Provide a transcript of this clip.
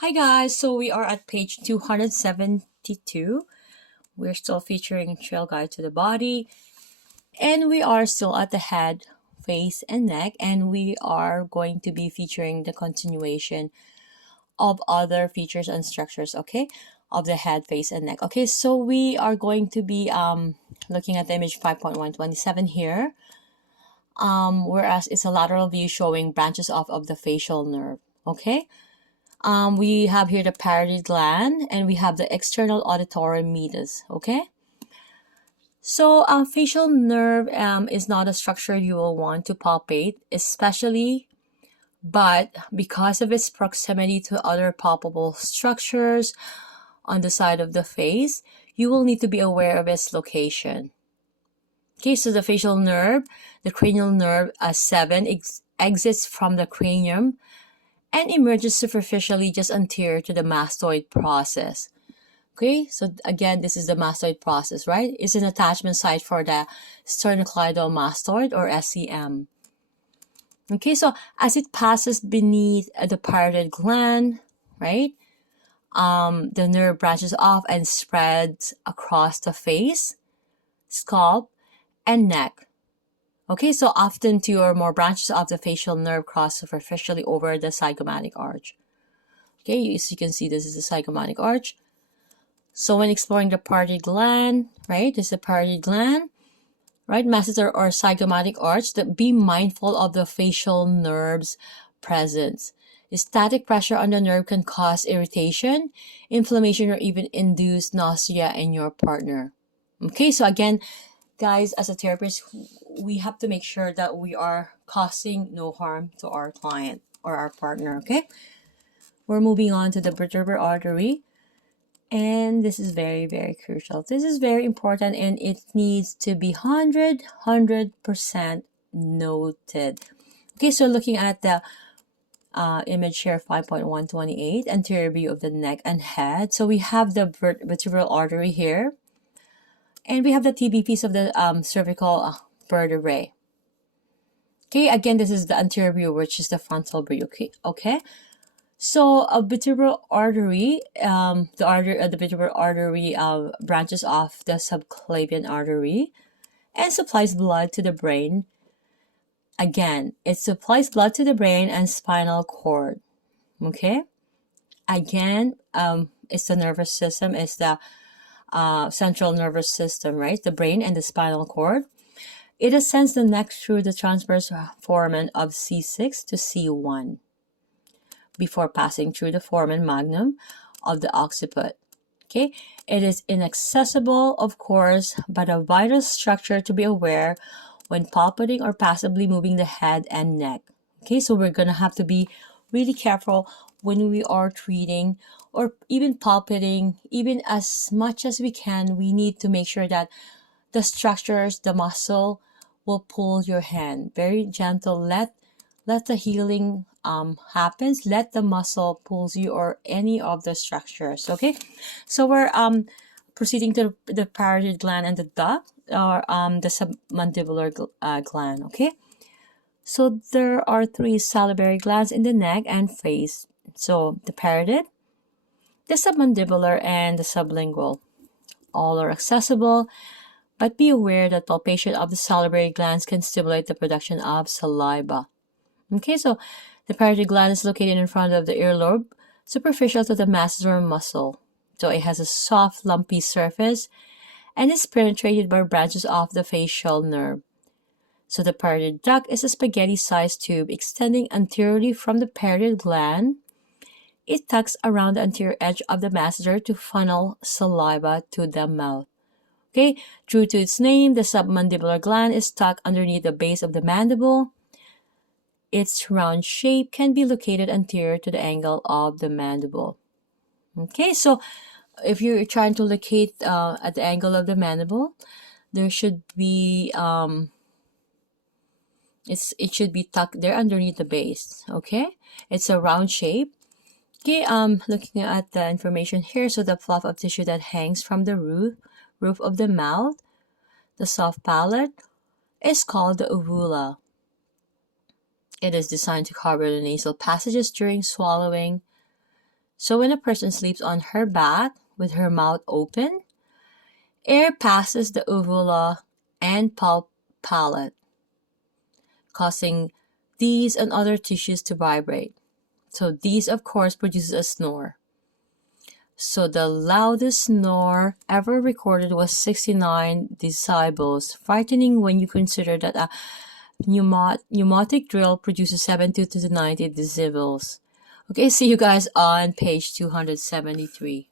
Hi guys, so we are at page 272. We're still featuring Trail Guide to the Body, and we are still at the head, face, and neck, and we are going to be featuring the continuation of other features and structures, okay, of the head, face, and neck. Okay, so we are going to be looking at the image 5.127 here, whereas it's a lateral view showing branches off of the facial nerve, okay? We have here the parotid gland, and we have the external auditory meatus, okay? So facial nerve is not a structure you will want to palpate, especially, but because of its proximity to other palpable structures on the side of the face, you will need to be aware of its location. Okay, so the facial nerve, the cranial nerve S7 exits from the cranium and emerges superficially just anterior to the mastoid process. Okay, so again, this is the mastoid process, right? It's an attachment site for the sternocleidomastoid or SCM. Okay, so as it passes beneath the parotid gland, right, the nerve branches off and spreads across the face, scalp, and neck. Okay, so often two or more branches of the facial nerve cross superficially over the zygomatic arch. Okay, as you can see, this is the zygomatic arch. So when exploring the parotid gland, right, this is the parotid gland, right, masseter or zygomatic arch, be mindful of the facial nerve's presence. Static pressure on the nerve can cause irritation, inflammation, or even induce nausea in your partner. Okay, so again, guys, as a therapist, we have to make sure that we are causing no harm to our client or our partner, okay? We're moving on to the vertebral artery. And this is very, very crucial. This is very important, and it needs to be 100% noted. Okay, so looking at the image here, 5.128, anterior view of the neck and head. So we have the vertebral artery here, and we have the TBPs of the cervical vertebrae. Okay, again, this is the anterior view, which is the frontal view. Okay. So a vertebral artery, the vertebral artery branches off the subclavian artery and supplies blood to the brain. Again, it supplies blood to the brain and spinal cord. Okay. Again, it's the nervous system. It's the central nervous system, right? The brain and the spinal cord. It ascends the neck through the transverse foramen of C6 to C1 before passing through the foramen magnum of the occiput. Okay, it is inaccessible, of course, but a vital structure to be aware when palpating or passively moving the head and neck. Okay, so we're gonna have to be really careful when we are treating or even palpating, even as much as we can. We need to make sure that the structures, the muscle will pull your hand. Very gentle. Let the healing happens. Let the muscle pulls you or any of the structures. Okay, so we're proceeding to the parotid gland and the duct or the submandibular gland. Okay, so there are three salivary glands in the neck and face. So the parotid, the submandibular, and the sublingual. All are accessible, but be aware that palpation of the salivary glands can stimulate the production of saliva. Okay, so the parotid gland is located in front of the earlobe, superficial to the masseter muscle. So it has a soft, lumpy surface and is penetrated by branches of the facial nerve. So the parotid duct is a spaghetti-sized tube extending anteriorly from the parotid gland. It tucks around the anterior edge of the masseter to funnel saliva to the mouth. Okay, true to its name, the submandibular gland is tucked underneath the base of the mandible. Its round shape can be located anterior to the angle of the mandible. Okay, so if you're trying to locate at the angle of the mandible, there should be it should be tucked there underneath the base. Okay, it's a round shape. Okay, looking at the information here, so the fluff of tissue that hangs from the roof of the mouth, the soft palate, is called the uvula. It is designed to cover the nasal passages during swallowing. So when a person sleeps on her back with her mouth open, air passes the uvula and palate, causing these and other tissues to vibrate. So these, of course, produces a snore. So the loudest snore ever recorded was 69 decibels, frightening when you consider that a pneumatic drill produces 70 to 90 decibels. Okay, see you guys on page 273.